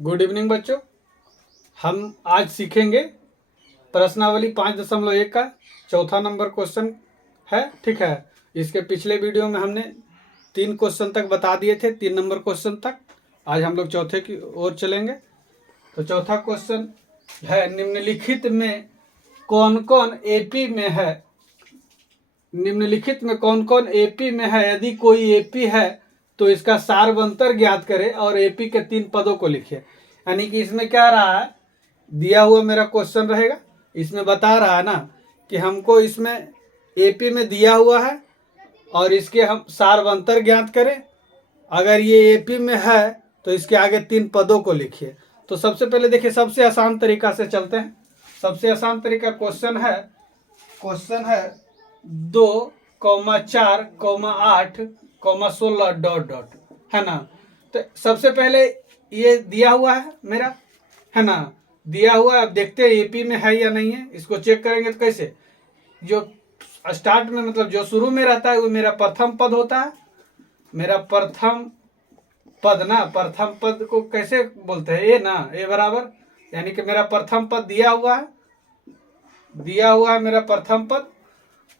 Good evening बच्चों। हम आज सीखेंगे प्रश्नावली 5.1 का चौथा नंबर क्वेश्चन है। ठीक है, इसके पिछले वीडियो में हमने 3 क्वेश्चन तक बता दिए थे, 3 नंबर क्वेश्चन तक। आज हम लोग चौथे की ओर चलेंगे। तो चौथा क्वेश्चन है, निम्नलिखित में कौन कौन एपी में है। निम्नलिखित में कौन कौन एपी में है। यदि कोई एपी है तो इसका सारवंतर ज्ञात करें और एपी के 3 पदों को लिखिए। यानी कि इसमें क्या रहा है, दिया हुआ मेरा क्वेश्चन रहेगा, इसमें बता रहा है ना कि हमको इसमें एपी में दिया हुआ है और इसके हम सारवंतर ज्ञात करें। अगर ये एपी में है तो इसके आगे 3 पदों को लिखिए। तो सबसे पहले देखिए, सबसे आसान तरीका से चलते हैं। सबसे आसान तरीका क्वेश्चन है 2,4,8,16 डॉट डॉट, है ना। तो सबसे पहले ये दिया हुआ है मेरा, है ना, दिया हुआ है। अब देखते हैं एपी में है या नहीं है। इसको चेक करेंगे तो कैसे, जो स्टार्ट में मतलब जो शुरू में रहता है वो मेरा प्रथम पद होता है। मेरा प्रथम पद ना, प्रथम पद को कैसे बोलते हैं, ए ना, ए बराबर, यानी कि मेरा प्रथम पद दिया हुआ है मेरा प्रथम पद।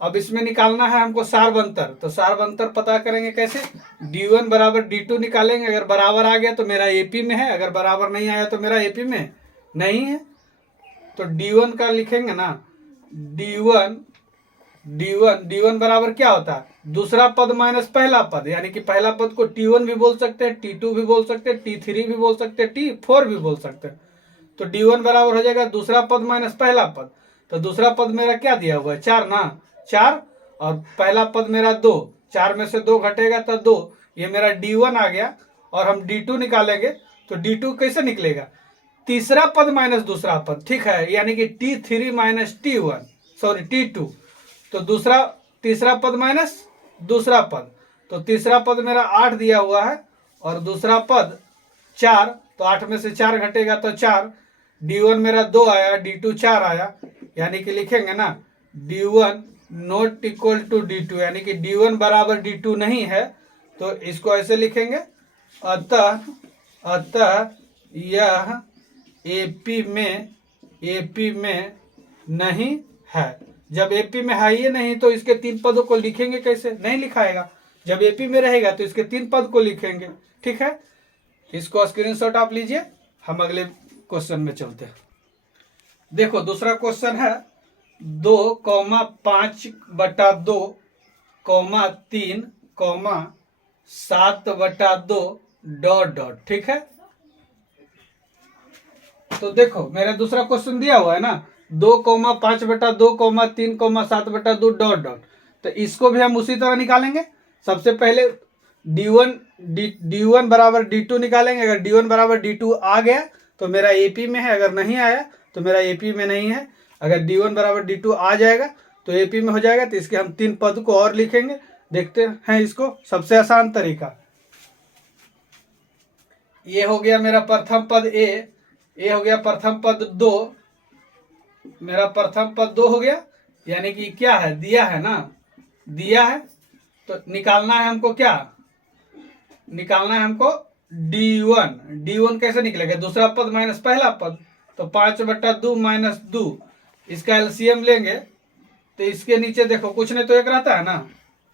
अब इसमें निकालना है हमको सारवंतर। तो सारवंतर पता करेंगे कैसे, d1 बराबर d2 निकालेंगे। अगर बराबर आ गया तो मेरा एपी में है, अगर बराबर नहीं आया तो मेरा एपी में नहीं है। तो d1 का लिखेंगे ना, d1 बराबर क्या होता है, दूसरा पद माइनस पहला पद। यानी कि पहला पद को t1 भी बोल सकते हैं, t2 भी बोल सकते हैं, t3 भी बोल सकते हैं, t4 भी बोल सकते हैं। तो d1 बराबर हो जाएगा दूसरा पद माइनस पहला पद। तो दूसरा पद मेरा क्या दिया हुआ है, 4 ना, 4, और पहला पद मेरा 2, 4 में से 2 घटेगा तो 2, ये मेरा d1 आ गया। और हम d2 निकालेंगे तो d2 कैसे निकलेगा, तीसरा पद माइनस दूसरा पद, ठीक है, यानी कि t3 minus t1, sorry t2। तो तीसरा पद माइनस दूसरा पद, तो तीसरा पद मेरा 8 दिया हुआ है और दूसरा पद 4, तो 8 में से 4 घटेगा तो 4। d1 मेरा 2 आया, d2 4 आया, यानी कि लिखेंगे ना d1 not equal to d2, यानी कि d1 बराबर d2 नहीं है। तो इसको ऐसे लिखेंगे, अतः यह एपी में नहीं है। जब एपी में है ही नहीं तो इसके 3 पदों को लिखेंगे कैसे, नहीं लिखाएगा। जब एपी में रहेगा तो इसके 3 पद को लिखेंगे। ठीक है, इसको स्क्रीनशॉट आप लीजिए। हम अगले क्वेश्चन में चलते हैं। देखो दूसरा क्वेश्चन है 2,5/2,3,7/2 डॉट डॉट, ठीक है। तो देखो मेरा दूसरा क्वेश्चन दिया हुआ है ना, 2,5/2,3,7/2 डॉट डॉट। तो इसको भी हम उसी तरह निकालेंगे। सबसे पहले d1 बराबर d2 निकालेंगे। अगर d1 बराबर d2 आ गया तो मेरा एपी में है, अगर नहीं आया तो मेरा एपी में नहीं है। अगर d1 बराबर d2 आ जाएगा तो एपी में हो जाएगा। तो इसके हम 3 पद को और लिखेंगे। देखते हैं इसको। सबसे आसान तरीका, ये हो गया मेरा प्रथम पद ए हो गया प्रथम पद 2, मेरा प्रथम पद 2 हो गया, यानी कि क्या है, दिया है ना, दिया है। तो निकालना है हमको, क्या निकालना है हमको, d1 कैसे निकलेगा, दूसरा पद माइनस पहला पद। तो 5/2 माइनस 2, इसका एलसीएम लेंगे तो इसके नीचे देखो कुछ नहीं तो एक रहता है ना।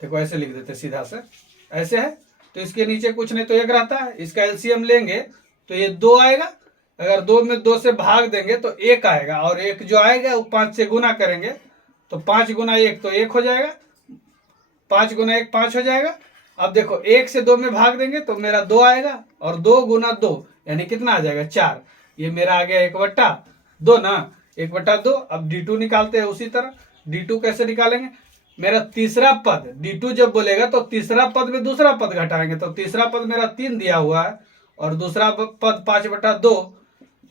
देखो ऐसे लिख देते सीधा से, ऐसे है। तो इसके नीचे कुछ नहीं तो एक रहता है, इसका एलसीएम लेंगे तो ये 2 आएगा। अगर 2 में 2 से भाग देंगे तो 1 आएगा, और 1 जो आएगा वो 5 से गुना करेंगे तो 5 गुना 1 तो 1 हो जाएगा, 5 गुना 1 5 हो जाएगा। अब देखो 1 से 2 में भाग देंगे तो मेरा 2 आएगा, और 2 गुना 2 यानी कितना आ जाएगा, 4। ये मेरा आ गया 1/2 ना, 1/2। अब d2 निकालते हैं उसी तरह। d2 कैसे निकालेंगे, मेरा तीसरा पद, d2 जब बोलेगा तो तीसरा पद में दूसरा पद घटाएंगे। तो तीसरा पद मेरा 3 दिया हुआ है और दूसरा पद 5/2,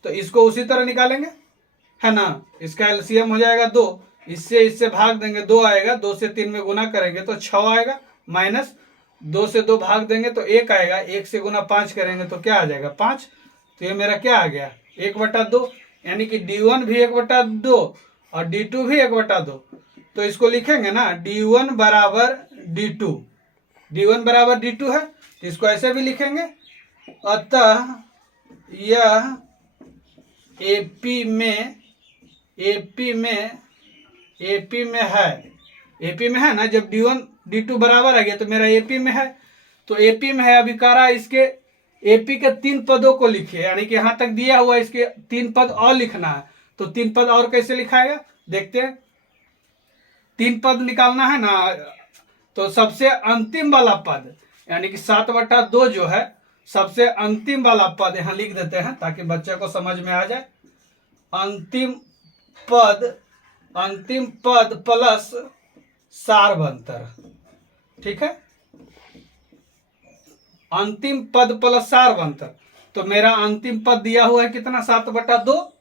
तो इसको उसी तरह निकालेंगे, है ना। इसका एलसीएम हो जाएगा 2, इससे भाग देंगे 2 आएगा, 2 से 3 में गुना करेंगे तो 6 आएगा, माइनस 2 से 2 भाग देंगे तो 1 आएगा, 1 से गुना 5 करेंगे तो क्या आ जाएगा, 5। तो ये मेरा क्या आ गया, 1/2, यानी कि d1 भी 1/2 और d2 भी 1/2। तो इसको लिखेंगे ना d1 बराबर d2 है। तो इसको ऐसे भी लिखेंगे, अतः यह एपी में है ना। जब D1 D2 बराबर आ गया तो मेरा एपी में है, तो एपी में है। अभी कह रहा है इसके एपी के 3 पदों को लिखिए, यानी कि यहां तक दिया हुआ इसके 3 पद और लिखना है। तो 3 पद और कैसे लिखाएगा देखते हैं। 3 पद निकालना है ना, तो सबसे अंतिम वाला पद यानी कि 7/2 जो है, सबसे अंतिम वाला पद यहां लिख देते हैं ताकि बच्चे को समझ में आ जाए। अंतिम पद प्लस सारवंतर, ठीक है। अंतिम पद प्लस सारवंतर, तो मेरा अंतिम पद दिया हुआ है कितना, 7/2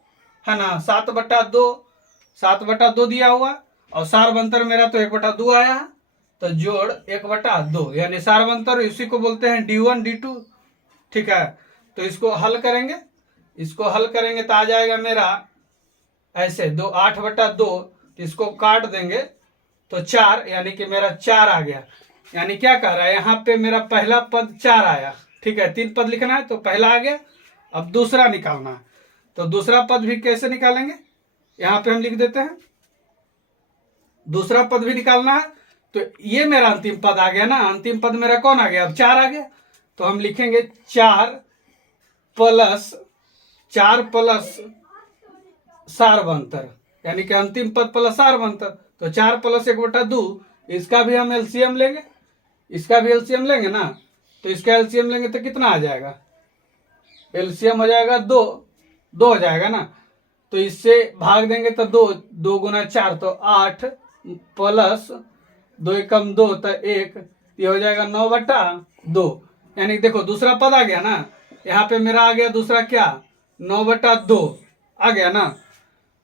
है ना। 7/2 दिया हुआ, और सारवंतर मेरा तो 1/2 आया है, तो जोड़ 1/2 यानी सारवंतर इसी को बोलते हैं D1 D2, ठीक है। तो इसको हल करेंगे, तो आ जाएगा मेरा ऐसे 8/2, इसको काट देंगे तो 4, यानी कि मेरा 4 आ गया। यानी क्या कह रहा है, यहाँ पे मेरा पहला पद 4 आया, ठीक है। 3 पद लिखना है तो पहला आ गया, अब दूसरा निकालना है। तो दूसरा पद भी कैसे निकालेंगे, यहाँ पे हम लिख देते हैं। दूसरा पद भी निकालना है, तो ये मेरा अंतिम पद आ गया ना। अंतिम पद मेरा कौन आ गया, अब 4 आ गया। तो हम लिखेंगे 4 प्लस सारवंतर, यानी कि अंतिम पद प्लस सारवंतर। तो 4 प्लस 1/2, इसका भी हम एलसीएम लेंगे, ना। तो इसका एलसीएम लेंगे तो कितना आ जाएगा, एलसीएम हो जाएगा 2 हो जाएगा ना। तो इससे भाग देंगे तो 2 गुना 4 तो 8 प्लस 2 एकम 2 तो 1, ये हो जाएगा 9/2। यानी देखो दूसरा पद आ गया ना, यहाँ पे मेरा आ गया दूसरा क्या, 9/2 आ गया ना।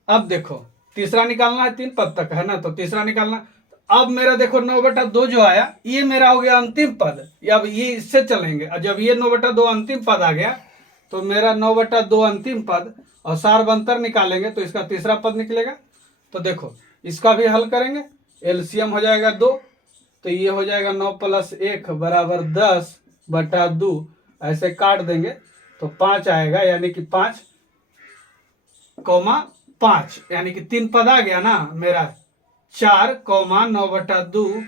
अब देखो तीसरा निकालना है, 3 पद तक है ना, तो तीसरा निकालना। अब मेरा देखो 9/2 जो आया, ये मेरा हो गया अंतिम पद। अब ये इससे चलेंगे, और जब ये 9/2 अंतिम पद आ गया तो मेरा 9/2 अंतिम पद, और सारवंतर निकालेंगे तो इसका तीसरा पद निकलेगा। तो देखो इसका भी हल करेंगे, एलसीएम हो जाएगा 2, तो ये हो जाएगा 9 + 1 = 10/2। ऐसे काट देंगे तो 5 आएगा, यानी कि 5,5, यानी कि 3 पद आ गया ना मेरा, 4, 9/2,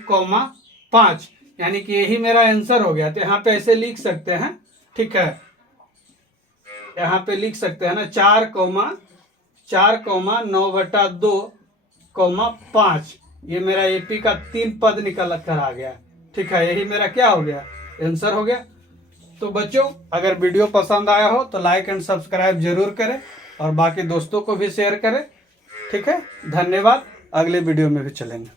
5, यानी कि यही मेरा आंसर हो गया। तो यहाँ पे ऐसे लिख सकते हैं, ठीक है। यहाँ पे लिख सकते हैं ना 4, 9/2, 5, ये मेरा एपी का 3 पद निकल कर आ गया, ठीक है। यही मेरा क्या हो गया, आंसर हो गया। तो बच्चों अगर वीडियो पसंद आया हो तो लाइक एंड सब्सक्राइब जरूर करें, और बाकी दोस्तों को भी शेयर करें, ठीक है। धन्यवाद, अगले वीडियो में भी चलेंगे।